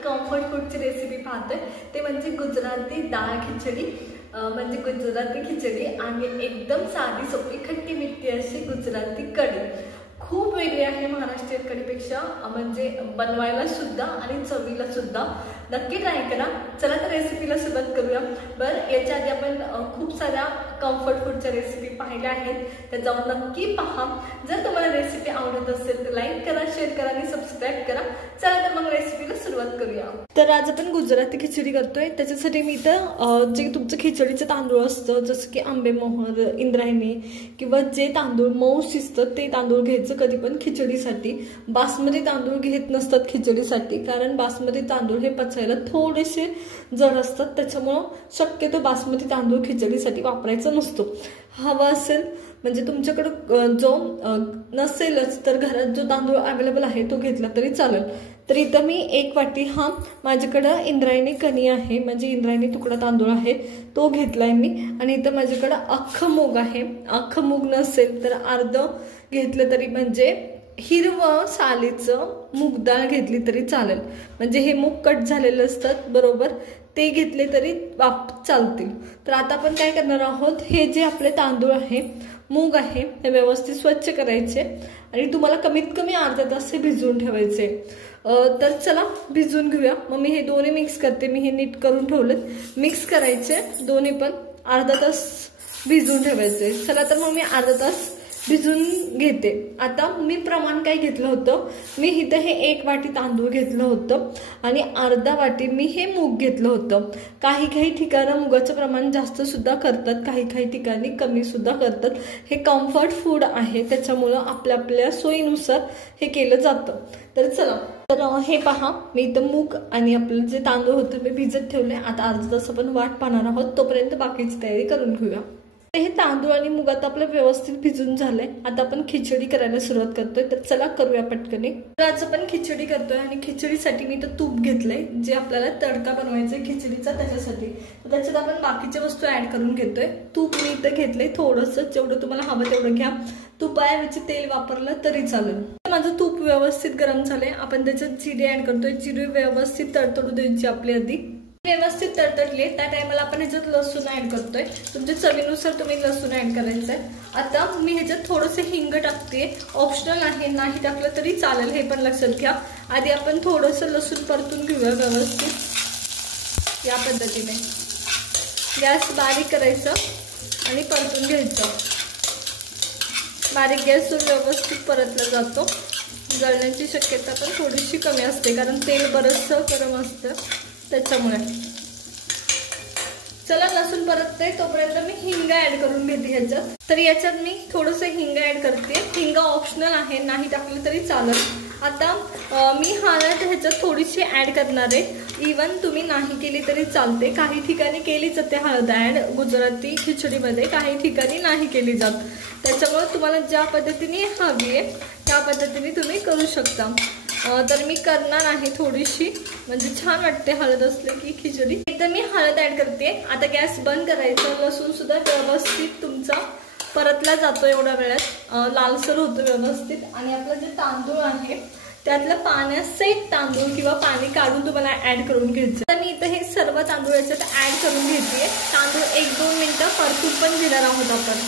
Comfort फूडची recipe पाहतोय, ते म्हणजे गुजराती डाळ खिचडी, म्हणजे गुजराती खिचडी आणि एकदम साधी सोपी खट्टी मिठी अशी गुजराती कढी। खूप वेगळी आहे महाराष्ट्रीयन कढीपेक्षा, म्हणजे बनवायला सुद्धा आणि चवीला सुद्धा। नक्की ट्राय करा। चला तर रेसिपीला सुरुवात करूया। बरं, याच्या आधी आपण खूप साऱ्या कम्फर्ट फूडच्या रेसिपी पाहिल्या आहेत, त्या जाऊन नक्की पहा। जर तुम्हाला रेसिपी आवडत असेल तर लाईक करा, शेअर करा आणि सबस्क्राईब करा। चला तर मग रेसिपीला सुरुवात करूया। तर आज आपण गुजराती खिचडी करतोय। त्याच्यासाठी मी इथं जे तुमचं खिचडीचं तांदूळ असतं, जसं की आंबेमोहर, इंद्रायणी किंवा जे तांदूळ मऊ शिजतं ते तांदूळ घ्यायचं कधी पण खिचडीसाठी। बासमती तांदूळ घेत नसतात खिचडीसाठी, कारण बासमती तांदूळ हे पचायला थोडेसे जड असतात, त्याच्यामुळं शक्यतो बासमती तांदूळ खिचडीसाठी वापरायचा नसतो। हवा असेल म्हणजे तुमच्याकडे जो नसेलच तर घरात जो तांदूळ अवेलेबल आहे तो घेतला तरी चालेल। तर इथं मी 1 वाटी हा माझ्याकडे इंद्रायणी कणी आहे, म्हणजे इंद्रायणी तुकडा तांदूळ आहे तो घेतलाय मी। आणि इथं माझ्याकडे अख्खं मूग आहे। अख्खं मूग नसेल तर अर्ध घेतलं तरी, म्हणजे हिरवं सालीचं मूग डाळ घेतली तरी चालेल, म्हणजे हे मूग कट झालेले असतात बरोबर, ते घेतले तरी चालतील। तर आता आपण काय करणार आहोत, हे जे आपले तांदूळ आहे, मूग आहे, ते व्यवस्थित स्वच्छ करायचे आणि तुम्हाला कमीत कमी अर्धा तास हे भिजवून ठेवायचे। तर चला भिजवून घेऊया। मग मी हे दोन्ही मिक्स करते, मी हे नीट करून ठेवलेत, मिक्स करायचे दोन्ही पण अर्धा तास भिजवून ठेवायचे। चला तर मग मी अर्धा तास भिजवून घेते। आता मी प्रमाण काय घेतलं होतं, मी इथं हे 1 वाटी तांदूळ घेतलं होतं आणि अर्धा वाटी मी हे मूग घेतलं होतं। काही काही ठिकाणी मुगाचं प्रमाण जास्त सुद्धा करतात, काही ठिकाणी कमी सुद्धा करतात। हे कम्फर्ट फूड आहे, त्याच्यामुळं आपल्या सोयीनुसार हे केलं जातं। तर चला, तर हे पहा, मी इथं मूग आणि आपलं जे तांदूळ होतं मी भिजत ठेवले। आता अर्धा तास आपण वाट पाहणार आहोत, तोपर्यंत बाकीची तयारी करून घेऊया। हे तांदूळ आणि मुगात आपलं व्यवस्थित भिजून झालंय। आता आपण खिचडी करायला सुरुवात करतोय, तर चला करूया पटकन। तर आज आपण खिचडी करतोय आणि खिचडीसाठी मी इथं तूप घेतलंय, जे आपल्याला तडका बनवायचा आहे खिचडीचा त्याच्यासाठी। तर त्याच्यात आपण बाकीच्या वस्तू ऍड करून घेतोय। तूप मी इथं घेतलंय थोडंसं, जेवढं तुम्हाला हवं तेवढं घ्या। तुपाऐवजी तेल वापरलं तरी चालेल। माझं तूप व्यवस्थित गरम झालंय, आपण त्याच्यात जिरे ऍड करतोय। जिरे व्यवस्थित तडतडू द्यायची आपली आधी, व्यवस्थित तडतडले त्या टायमाला आपण ह्याच्यात लसूण ऍड करतोय। तुमच्या चवीनुसार तुम्ही लसूण ऍड करायचंय। आता मी ह्याच्यात थोडंसं हिंग टाकते, ऑप्शनल आहे, नाही टाकलं तरी चालेल, हे पण लक्षात घ्या। आधी आपण थोडंसं लसूण परतून घेऊया व्यवस्थित या पद्धतीने। गॅस बारीक करायचं आणि परतून घ्यायचं। बारीक गॅसवर व्यवस्थित परतला जातो, जळण्याची शक्यता पण थोडीशी कमी असते, कारण तेल बरंचसं गरम असतं त्याच्यामुळे। चला, लसूण परतते तोपर्यंत मी हिंग ऍड करून घेते ह्याच्यात। तर याच्यात मी थोडंसं हिंग ऍड करते। हिंग ऑप्शनल आहे, नाही टाकलं तरी चालेल। आता मी हळद ह्याच्यात थोडीशी ऍड करणार आहे, इवन तुम्ही नाही केली तरी चालते। काही ठिकाणी केली जाते हळद ऍड गुजराती खिचडीमध्ये, काही ठिकाणी नाही केली जात, त्याच्यामुळे तुम्हाला ज्या पद्धतीने हवी आहे त्या पद्धतीने तुम्ही करू शकता। तर मी करणार आहे थोडीशी, म्हणजे छान वाटते हळद असले की खिचडी। इथं मी हळद ऍड करते। आता गॅस बंद करायचा, लसूण सुद्धा व्यवस्थित तुमचा परतला जातो, एवढ्या वेळात लालसर होतो व्यवस्थित। आणि आपलं जे तांदूळ आहे त्यातलं पाण्यासहित तांदूळ किंवा पाणी काढून तुम्हाला ऍड करून घ्यायचं। तर मी इथं हे सर्व तांदूळ याच्यात ऍड करून घेते। तांदूळ 1-2 मिनिटं परतून पण घेणार आहोत आपण।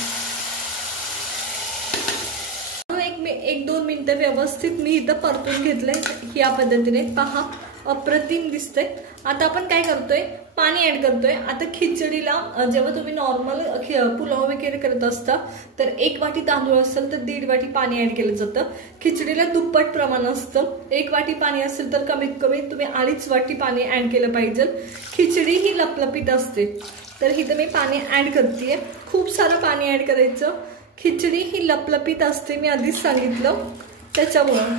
1-2 मिनिटं व्यवस्थित मी इथं परतून घेतलंय या पद्धतीने, पहा अप्रतिम दिसतंय। आता आपण काय करतोय, पाणी ऍड करतोय। आता खिचडीला जेव्हा तुम्ही नॉर्मल पुलाव वगैरे करत असता तर 1 वाटी तांदूळ असेल तर 1.5 वाटी पाणी ऍड केलं जातं। खिचडीला दुप्पट प्रमाण असतं। 1 वाटी पाणी असेल तर कमीत कमी तुम्ही 2.5 वाटी पाणी ऍड केलं पाहिजे। खिचडी ही लपलपीत असते, तर इथं मी पाणी ऍड करतेय। खूप सारं पाणी ऍड करायचं, खिचडी ही लपलपीत असते, मी आधीच सांगितलं, त्याच्यामुळं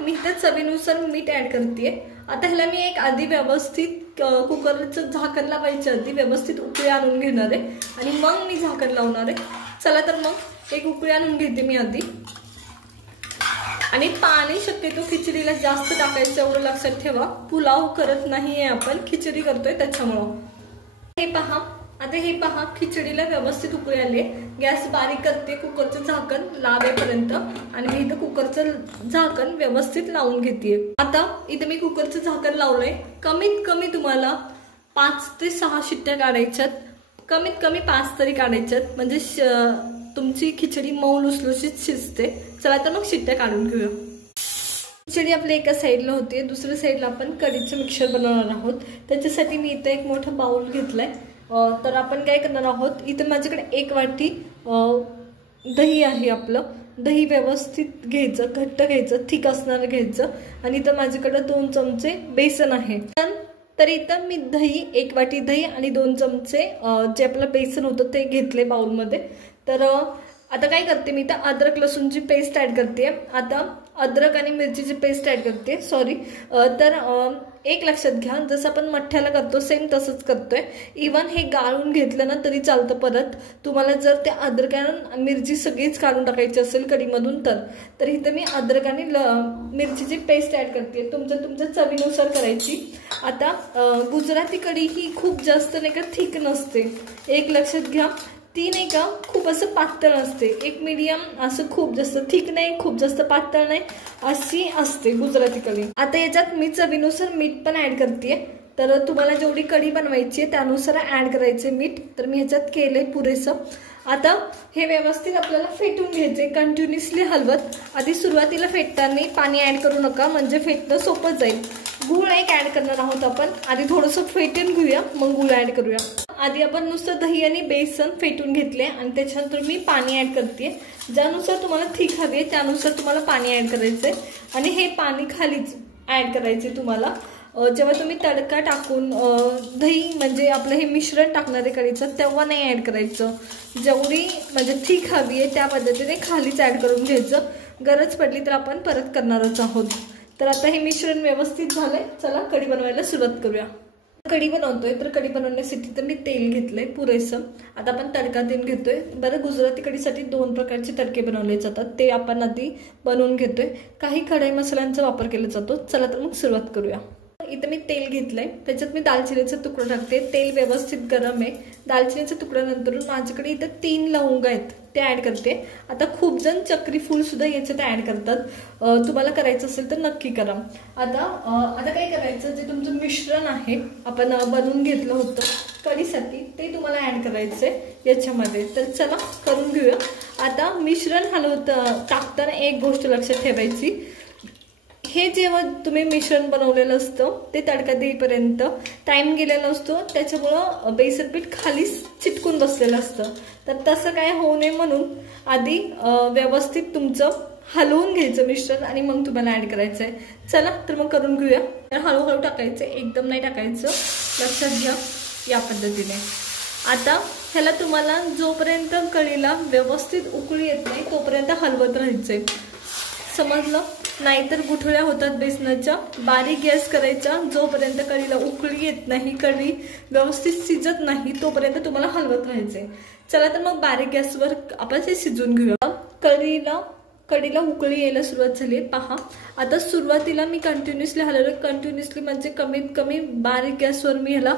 मी इथं चवीनुसार मीठ ऍड करतेय। आता ह्याला मी एक आधी व्यवस्थित कुकरचं झाकण लावायच्या आधी व्यवस्थित उकळी आणून घेणार आहे आणि मग मी झाकण लावणार आहे। चला तर मग एक उकळी आणून घेते मी आधी। आणि पाणी शक्यतो खिचडीला जास्त टाकायचं, एवढं लक्षात ठेवा। पुलाव करत नाहीये आपण, खिचडी करतोय त्याच्यामुळं। हे पहा, आता हे पहा, खिचडीला व्यवस्थित उकळी आले. गॅस बारीक करते, कुकरचं झाकण लावेपर्यंत, आणि मी इथं कुकरचं झाकण व्यवस्थित लावून घेते. आता इथं मी कुकरचं झाकण लावलंय. कमीत कमी तुम्हाला 5 ते 6 शिट्ट्या काढायच्यात. कमीत कमी 5 तरी काढायच्यात, म्हणजे तुमची खिचडी मऊ लुसलुशीत शिजते. चला तर मग शिट्ट्या काढून घेऊया. खिचडी आपल्या एका साईडला होती, दुसऱ्या साईडला आपण कढीचं मिक्सर बनवणार आहोत. त्याच्यासाठी मी इथं एक मोठा बाउल घेतलाय. तर आपण काय करणार आहोत, इथे माझ्याकडे 1 वाटी दही आहे. आपलं दही व्यवस्थित घ्यायचं, घट्ट घ्यायचं, थिक असणारं घ्यायचं. आणि इथं माझ्याकडे 2 चमचे बेसन आहे. तर इथं मी दही 1 वाटी दही आणि 2 चमचे जे आपलं बेसन होतं ते घेतले बाउलमध्ये. तर आता काय करते मी, इथं अद्रक लसूणची पेस्ट ऍड करते. आता अद्रक आणि मिरचीची पेस्ट ऍड करते. तर एक लक्षात घ्या, जसं आपण मठ्ठ्याला करतो सेम तसंच करतोय. इवन हे गाळून घेतलं ना तरी चालतं. परत तुम्हाला जर त्या अद्रक आणि मिरची सगळीच काढून टाकायची असेल कढीमधून तर इथं मी अद्रक आणि मिरचीची पेस्ट ऍड करते. तुमच्या चवीनुसार करायची. आता गुजराती कढी ही खूप जास्त नाही का थिक नसते, एक लक्षात घ्या. ती नाही का खूप असं पातळ असते, एक मीडियम, असं खूप जास्त थिक नाही, खूप जास्त पातळ नाही, अशी असते गुजराती कढी. आता याच्यात मी चवीनुसार मीठ पण ऍड करते. तर तुम्हाला जेवढी कढी बनवायची आहे त्यानुसार ऍड करायचे मीठ. तर मी ह्याच्यात केलंय पुरेसं. आता हे व्यवस्थित आपल्याला फेटून घ्यायचे, कंटिन्युअसली हलवत. आधी सुरुवातीला फेटताना पाणी ऍड करू नका, म्हणजे फेटणं सोपं जाईल. गूळ एक ऍड करणार आहोत आपण. आधी थोडंसं फेटून घेऊया, मग गूळ ऍड करूया. आधी आपण नुसतं दही आणि बेसन फेटून घेतले आणि त्याच्यानंतर मी पाणी ऍड करते. ज्यानुसार तुम्हाला थिक हवी आहे त्यानुसार तुम्हाला पाणी ऍड करायचंय. आणि हे पाणी खालीच ऍड करायचे तुम्हाला. जेव्हा तुम्ही तडका टाकून दही म्हणजे आपलं हे मिश्रण टाकणार आहे कढीचं, तेव्हा नाही ऍड करायचं. जेवढी म्हणजे थिक हवी आहे त्या पद्धतीने खालीच ऍड करून घ्यायचं. गरज पडली तर आपण परत करणारच आहोत. तर आता हे मिश्रण व्यवस्थित झालंय. चला कढी बनवायला सुरुवात करूया. कढी बनवतोय तर कढी बनवण्यासाठी तर मी तेल घेतलंय पुरेसं. आता आपण तडका तेल घेतोय. बरं, गुजराती कढीसाठी 2 प्रकारचे तडके बनवले जातात, ते आपण आधी बनवून घेतोय. काही कढई मसाल्यांचा वापर केला जातो. चला तर मग सुरुवात करूया. इथं मी तेल घेतलंय, त्याच्यात मी दालचिनीचा तुकडा टाकते. तेल व्यवस्थित गरम आहे. दालचिनीचा तुकडा नंतर माझ्याकडे इथं 3 लवंग आहेत, ते ऍड करते. आता खूप जण चक्री फूल सुद्धा याच्यात ऍड करतात. तुम्हाला करायचं असेल तर नक्की करा. आता काय करायचं, जे तुमचं मिश्रण आहे आपण बनवून घेतलं होतं कढीसाठी, ते तुम्हाला ऍड करायचंय याच्यामध्ये. तर चला करून घेऊया. आता मिश्रण टाकताना एक गोष्ट लक्षात ठेवायची, हे जेव्हा तुम्ही मिश्रण बनवलेलं असतं ते तडका देईपर्यंत टाइम गेलेला असतो, त्याच्यामुळं बेसन पीठ खाली चिटकून बसलेलं असतं. तर तसं काय होऊ नये म्हणून आधी व्यवस्थित तुमचं हलवून घ्यायचं मिश्रण आणि मग तुम्हाला ऍड करायचंय. चला तर मग करून घेऊया. हळूहळू टाकायचं, एकदम नाही टाकायचं, लक्षात घ्या या पद्धतीने. आता ह्याला तुम्हाला जोपर्यंत कढीला व्यवस्थित उकळी येत नाही तोपर्यंत हलवत राहायचंय, समजलं? नाहीतर गुठळ्या होतात बेसनाच्या. बारीक गॅस करायचा, जोपर्यंत कढीला उकळी येत नाही, कढी व्यवस्थित शिजत नाही तोपर्यंत तुम्हाला हलवत राहायचंय. चला तर मग बारीक गॅसवर आपण ते शिजवून घेऊया. कढीला उकळी यायला सुरुवात झाली पहा. आता सुरुवातीला मी कंटिन्युअसली हलवलं, कंटिन्युअसली म्हणजे कमीत कमी बारीक गॅसवर मी ह्याला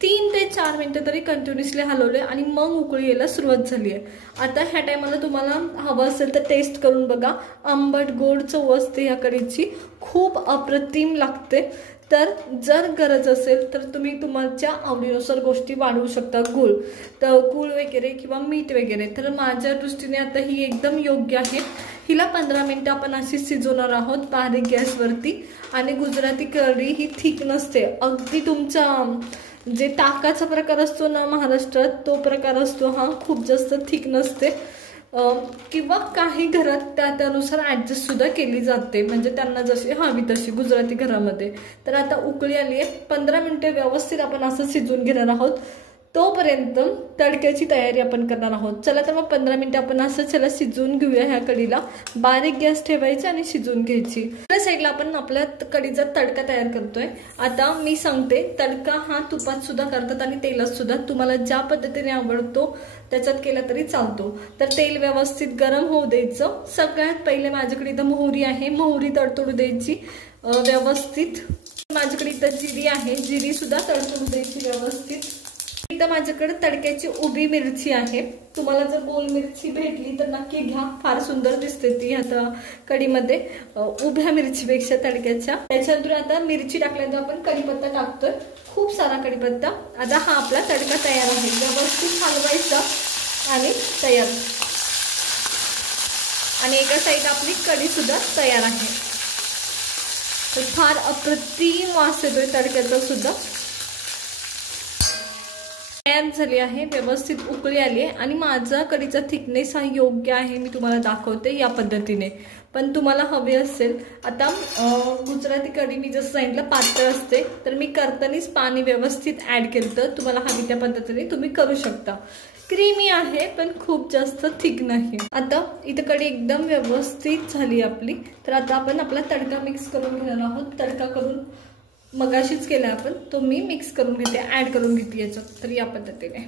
3 ते 4 मिनिटं तरी कंटिन्युअसली हलवले आणि मग उकळी यायला सुरुवात झाली आहे. आता ह्या टायमाला तुम्हाला हवं असेल तर टेस्ट करून बघा. आंबट गोड चव असते ह्या कढीची, खूप अप्रतिम लागते. तर जर गरज असेल तर तुम्ही तुमच्या आवडीनुसार गोष्टी वाढवू शकता, गूळ वगैरे किंवा मीठ वगैरे. तर माझ्या दृष्टीने आता ही एकदम योग्य आहे. हिला 15 मिनिटं आपण अशी शिजवणार आहोत बारीक गॅसवरती. आणि गुजराती कढी ही थिक नसते, अगदी तुमचा जे ताकाचा प्रकार असतो ना महाराष्ट्रात, तो प्रकार असतो हा. खूप जास्त थिक नसते. किंवा काही घरात त्यानुसार ऍडजस्ट सुद्धा केली जाते, म्हणजे त्यांना जशी हवी तशी गुजराती घरामध्ये. तर आता उकळी आली आहे. 15 मिनिटे व्यवस्थित आपण असं शिजवून घेणार आहोत. तोपर्यंत तडक्याची तयारी आपण करणार आहोत. चला तर मग 15 मिनिटं आपण असं चला शिजवून घेऊया. ह्या कढीला बारीक गॅस ठेवायची आणि शिजवून घ्यायची. त्या साईडला आपण आपल्या कढीचा तडका तयार करतोय. आता मी सांगते, तडका हा तुपात सुद्धा करतात आणि तेलात सुद्धा, तुम्हाला ज्या पद्धतीने आवडतो त्याच्यात केला तरी चालतो. तर तेल व्यवस्थित गरम होऊ द्यायचं. सगळ्यात पहिले माझ्याकडे इथं मोहरी आहे, मोहरी तडतडू द्यायची व्यवस्थित. माझ्याकडे इथं जिरी आहे, जिरी सुद्धा तडतडू द्यायची व्यवस्थित. इथं माझ्याकडे तडक्याची उभी मिरची आहे, तुम्हाला जर गोल मिरची भेटली तर नक्की घ्या, फार सुंदर दिसते ती आता कढीमध्ये उभ्या मिरचीपेक्षा तडक्याच्या। त्याच्यानंतर आता मिरची टाकल्यानंतर आपण कढीपत्ता टाकतोय, खूप सारा कढीपत्ता। आता हा आपला तडका तयार आहे, व्यवस्थित हलवायचा आणि तयार। आणि एका साईड आपली कढी सुद्धा तयार आहे। तर फार अप्रतिम वास येतोय तडक्याचा सुद्धा। तयार झाली आहे, व्यवस्थित उकळी आली आहे आणि माझा कढीचा थिकनेस हा योग्य आहे, मी तुम्हाला दाखवते या पद्धतीने। पण तुम्हाला हवे असेल, आता गुजराती कढी मी जसं सांगितलं पातळ असते, तर मी करतानाच पाणी व्यवस्थित ऍड केलं, तर तुम्हाला हवी त्या पद्धतीने तुम्ही करू शकता। क्रीमी आहे पण खूप जास्त थिक नाही। आता इथं कढी एकदम व्यवस्थित झाली आपली, तर आता आपण आपला तडका मिक्स करून घेणार आहोत। तडका करून मगाशीच केला आपण, तो मी मिक्स करून घेते, ऍड करून घेते याच्यात। तर या पद्धतीने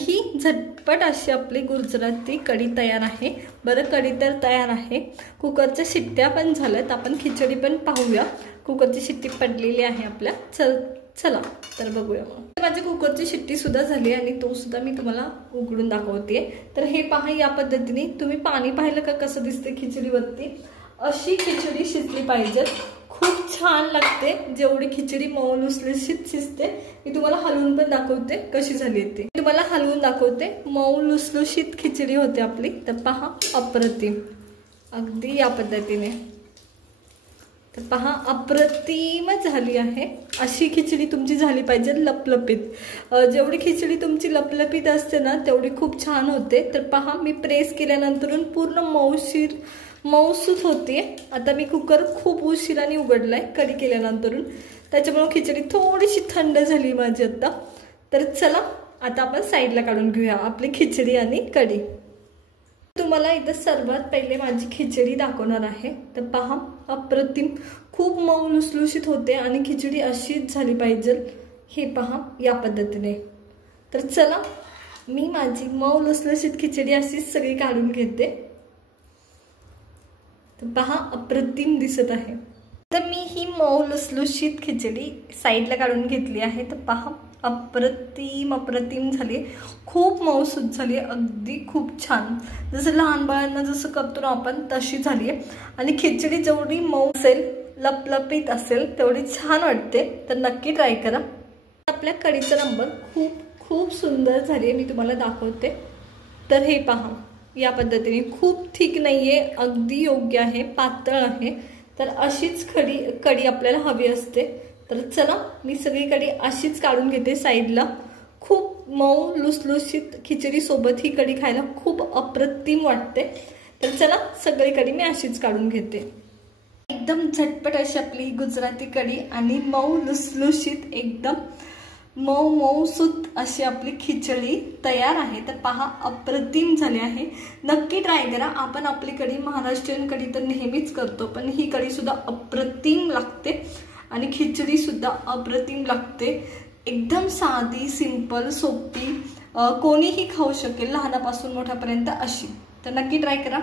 ही झटपट अशी आपली गुजराती कढी तयार आहे। बरं, कढी तर तयार आहे, कुकरच्या शिट्ट्या पण झाल्यात, आपण खिचडी पण पाहूया। कुकरची शिट्टी पडलेली आहे आपल्या, चला तर बघूया। माझी कुकरची शिट्टी सुद्धा झाली आणि तो सुद्धा मी तुम्हाला उघडून दाखवते। तर हे पहा, या पद्धतीने तुम्ही पाणी पाहिलं का कसं दिसते खिचडीवरती, अशी खिचडी शिजली पाहिजे, खूप छान लागते। जेवढी खिचडी मऊ लुसलुशीत शिजते, मी तुम्हाला हलवून पण दाखवते कशी झाली ती, तुम्हाला हलवून दाखवते। मऊ लुसलुशीत खिचडी होते आपली, तर पहा अप्रतिम, अगदी या पद्धतीने। तर पहा अप्रतिम झाली आहे, अशी खिचडी तुमची झाली पाहिजे लपलपीत। जेवढी खिचडी तुमची लपलपीत असते ना, तेवढी खूप छान होते। तर पहा, मी प्रेस केल्यानंतर पूर्ण मऊसूत होते। आता मी कुकर खूप उशिराने उघडलाय कढी केल्यानंतर, त्याच्यामुळे खिचडी थोडीशी थंड झाली माझी आता। तर चला आता आपण साईडला काढून घेऊया आपली खिचडी आणि कढी। तुम्हाला इथं सर्वात पहिले माझी खिचडी दाखवणार आहे। तर पहा अप्रतिम, खूप मऊ लुसलुशीत होते आणि खिचडी अशीच झाली पाहिजे, हे पहा या पद्धतीने। तर चला मी माझी मऊ लुसलुशीत खिचडी अशीच सगळी काढून घेते। तर पहा अप्रतिम दिसत आहे। तर मी ही मऊ लुसलुशीत खिचडी साईडला काढून घेतली आहे। तर पहा अप्रतिम झाली, खूप मऊसूत झाली, अगदी खूप छान, जसं लहान बाळांना जसं करतो ना आपण तशी झाली आहे। आणि खिचडी जेवढी मऊ असेल, लपलपीत असेल, तेवढी छान वाटते, तर नक्की ट्राय करा। आपल्या कढीचा नंबर खूप सुंदर झाली आहे, मी तुम्हाला दाखवते। तर हे पहा या पद्धतीने, खूप थिक नाहीये, अगदी योग्य आहे, पातळ आहे। तर अशीच कढी आपल्याला हवी असते। तर चला मी सगळी कढी अशीच काढून घेते साईडला। खूप मऊ लुसलुशीत खिचडी सोबत ही कढी खायला खूप अप्रतिम वाटते। तर चला सगळी कढी मी अशीच काढून घेते। एकदम झटपट अशी आपली गुजराती कढी आणि मऊ लुसलुशीत एकदम मऊसूत अशी आपली खिचडी तयार आहे। तर पहा अप्रतिम झाली आहे, नक्की ट्राय करा। आपण आपली कढी महाराष्ट्रीयन कढी तर नेहमीच करतो, पण ही कढी सुद्धा अप्रतिम लागते आणि खिचडी सुद्धा अप्रतिम लागते। एकदम साधी, सिंपल, सोपी, कोणीही खाऊ शकेल, लहानापासून मोठ्यापर्यंत अशी। तर नक्की ट्राय करा।